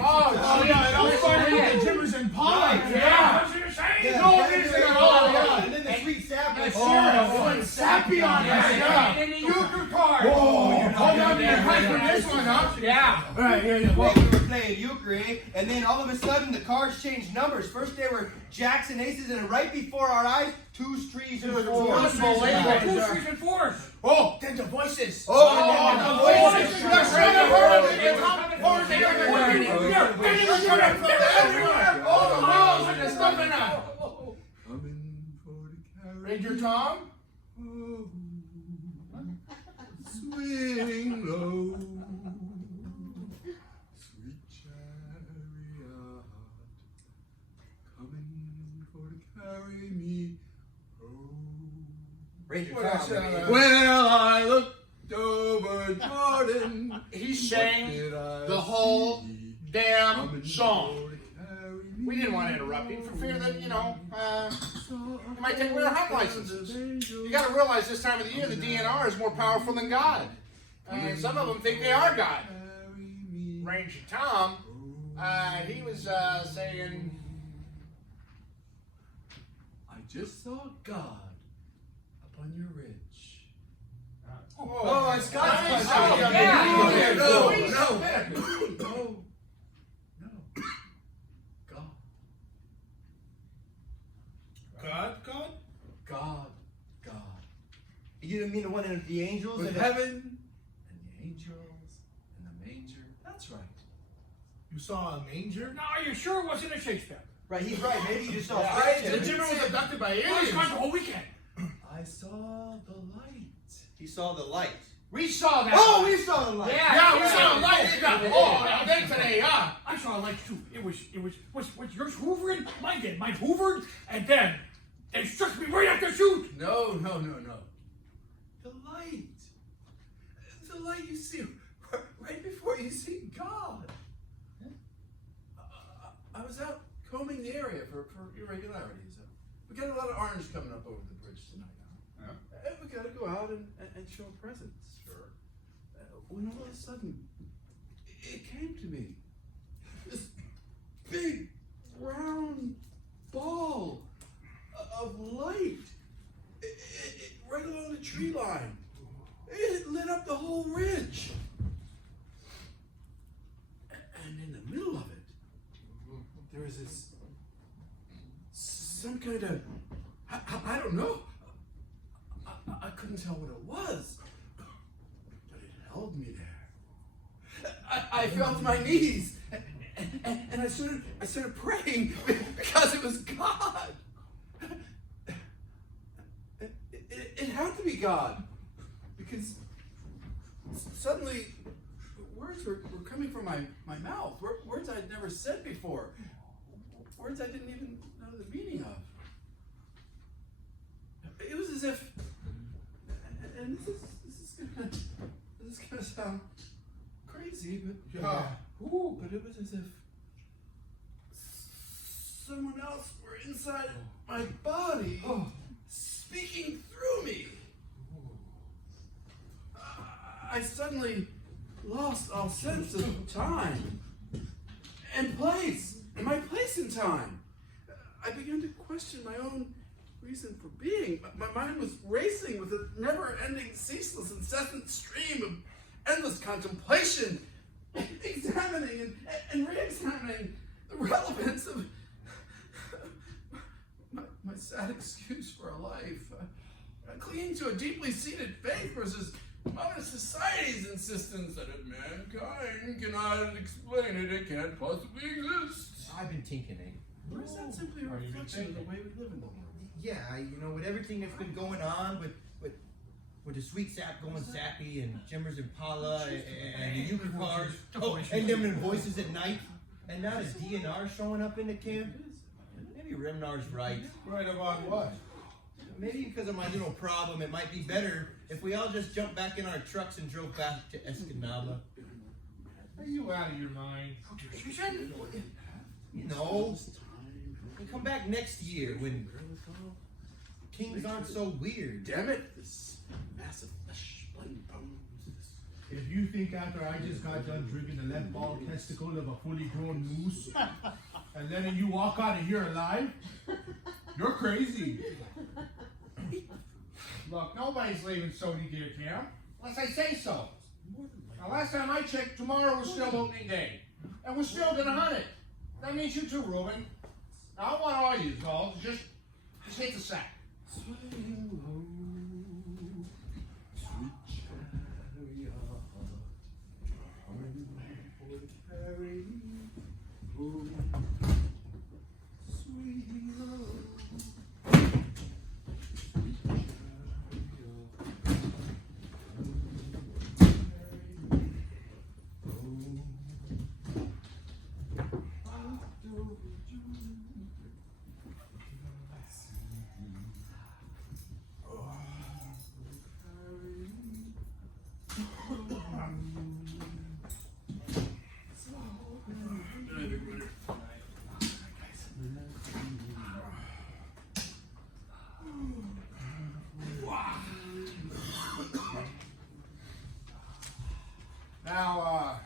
Jimmers and Pie! Yeah. What you saying? Yeah, No, yeah, this is yeah, all. yeah. And then the sweet sapling. Sure. Sappy on this, Yeah. And the euchre card. Oh, you're not Hold on gonna to your get pipe it. for this one, huh? Yeah. All right, here you Well, go. we were playing euchre, eh? And then all of a sudden the cars changed numbers. First they were jacks and aces, and right before our eyes, twos, threes, and fours. Unbelievable. 2, 3, and 4s. Oh, then the voices. Oh, the voices. You're trying to hurt us. It's on the board everywhere. All the walls and the stuff in there. Coming for the carry. Ranger Tom? Oh, swing low, sweet chariot, coming for to carry me home. Ranger What Tom. else, Well, I looked over Jordan. He What sang did I the whole see? damn Coming song. for to carry me. We didn't want to interrupt him for fear that, he might take away our hunt licenses. You got to realize this time of the year the DNR is more powerful than God. Some of them think they are God. Ranger Tom, he was saying, I just saw God upon your ridge. Oh, it's Scott's Nice. question. Oh, yeah. No, Please. no, no. God. God? God. You didn't mean the one in the angels? With and heaven and the angels and the manger. That's right. You saw a manger? No, are you sure it wasn't a Shakespeare? Right, he's right. Maybe you just saw Yeah. French. The Jimmer was abducted by I was aliens. gone the whole weekend. I saw the light. He saw the light. We saw that. Oh, we saw the light. Yeah, we saw a light. Oh, then today, I saw a light too. It was yours hoovering, mine did. Mine hoovered, and then they struck me right after shoot. No. The light. The light you see right before you see God. I was out combing the area for irregularities. We got a lot of orange coming up over the bridge tonight. Huh? Yeah. And we got to go out and show presents. Sure. When all of a sudden, it came to me. This big, round ball of light. Right along the tree line. It lit up the whole ridge. And in the middle of it, there was this, some kind of, I don't know. I couldn't tell what it was, but it held me there. I fell to my knees, and I started praying because it was God. It had to be God, because suddenly words were coming from my mouth. Words I'd never said before. Words I didn't even know the meaning of. It was as if, and this is gonna sound crazy, but but it was as if someone else were inside my body, speaking through me. I suddenly lost all sense of time and place, and my place in time. I began to question my own reason for being. My mind was racing with a never-ending, ceaseless, incessant stream of endless contemplation, examining and re-examining the relevance of my sad excuse for a life, clinging to a deeply seated faith versus modern society's insistence that if mankind cannot explain it, it can't possibly exist. I've been thinking, Or is that simply a reflection of the way we live in the world? Yeah, with everything that's been going on, with the sweet sap going sappy, and Jimmers Impala, and the Yuka cars, and them voices at night, and now the DNR showing up in the camp. Maybe Remnar's right. Right about what? Maybe because of my little problem, it might be better if we all just jumped back in our trucks and drove back to Escanaba. Are you out of your mind? You know, and come back next year when kings aren't so weird. Damn it, this massive flesh, blood, and bones. If you think after I just got done drinking the left ball testicle of a fully grown moose and letting you walk out of here alive, you're crazy. Look, nobody's leaving Sody Deer Camp unless I say so. Now, last time I checked, tomorrow was still opening day, and we're still gonna hunt it. That means you too, Reuben. Now, I want all you all to just hit the sack. Swing low, sweet chariot, home for the carry, oh, swing low, sweet chariot, Now,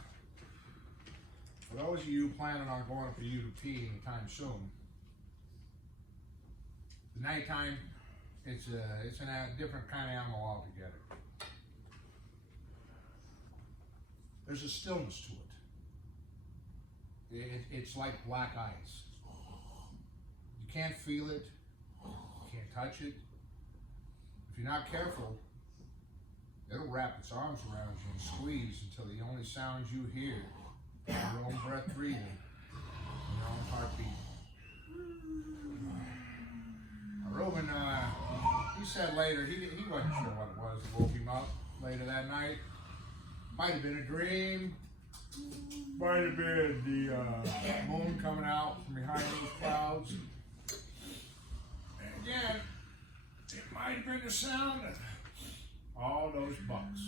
for those of you planning on going for UP anytime soon, the nighttime, it's a different kind of animal altogether. There's a stillness to it. It's like black ice. You can't feel it. You can't touch it. If you're not careful, it'll wrap its arms around you and squeeze until the only sounds you hear are your own breath breathing and your own heartbeat. Reuben, he said later, he wasn't sure what it was that woke him up later that night. Might have been a dream. Might have been the moon coming out from behind those clouds. And again, it might have been the sound of all those bucks.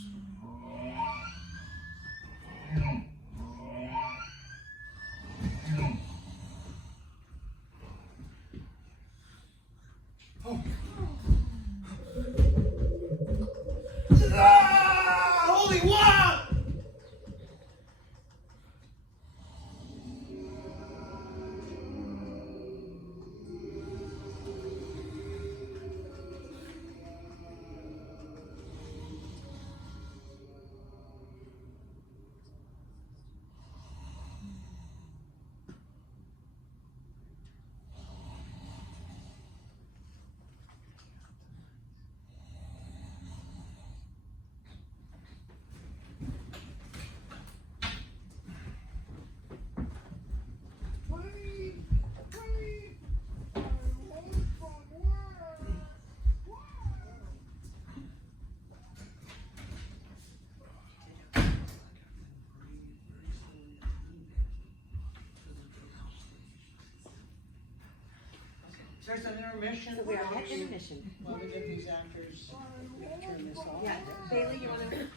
Holy wow! There's an intermission. So we are at intermission. While we get these actors, turn this off. Yeah, Bailey, you wanna?